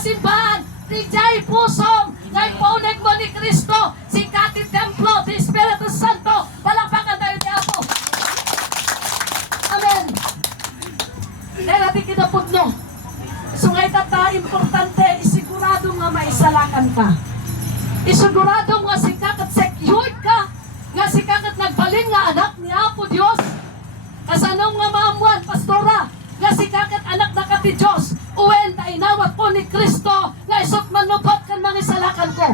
simbahan, di jay pusom, ngay paunig mo ni Kristo, si Kati Templo, di Espiritu Santo, palakpakan tayo ni Apo. Amen. Dahil natin kinapudno. So ngay tata, importante, isigurado nga maisalakan ka. Isigurado nga si kakat secured ka, nga si kakat nagbaling nga anak ni Apo Diyos. Kasanong nga maamuan, pastora, nga si kakat anak na kati Diyos, uwen ta inawat po ni Kristo, nga isot manubot kan mga isalakan ko.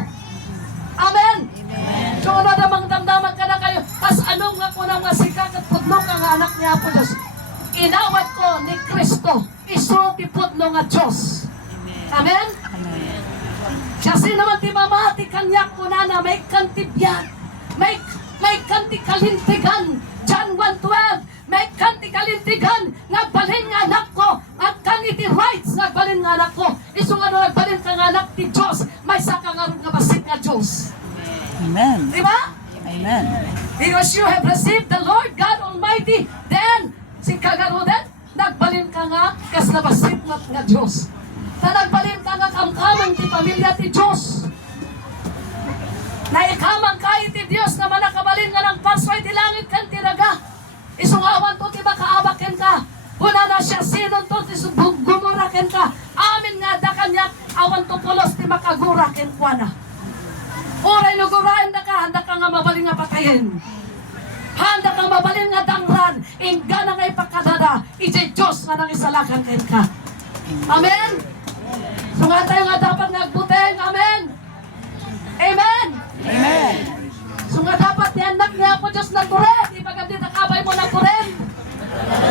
Amen. Amen. So ano namang damdaman ka na kayo, kas anong nga ko na nga si kakat pudno ka nga anak ni Apo Diyos. Inawat ko ni Kristo, isot ipudno nga Diyos. Amen. Amen. Kasi naman ti mamati kanyak ko na may kantibyan, may kanti kalintigan, John 1:12, may kanti kalintigan, nagbalin nga anak ko, at kaniti rights, nagbalin nga anak ko, isong ano nagbalin ka nga anak ti Diyos, may sakangarong nga basit nga Diyos. Amen. Diba? Amen. Because you have received the Lord God Almighty, then, si kagarudan, nagbalin ka nga, kas nabasit nga Diyos. Na nagbalin ka nga kamkamang ti pamilya ti Diyos. Na ikamang kayo ti Diyos na manakabalin nga ng parsway ti langit kan tiraga. Isungawan to ti makaabakin ka. Una na siya sinon to ti gumurakin ka. Amin nga da kanyak awan to pulos ti makagurakin kwa na. Oray nugurain na ka, handa ka nga mabalin nga patayin. Handa kang mabalin nga dangran, ingga na nga ipakadada, ijay Diyos nga nang isalakan kayo ka. Amen? So nga tayo nga dapat nagbuteng, amen? Amen? Amen. So nga dapat ni anak niya po Diyos ng turen, ipagandit ang kabay mo ng turen.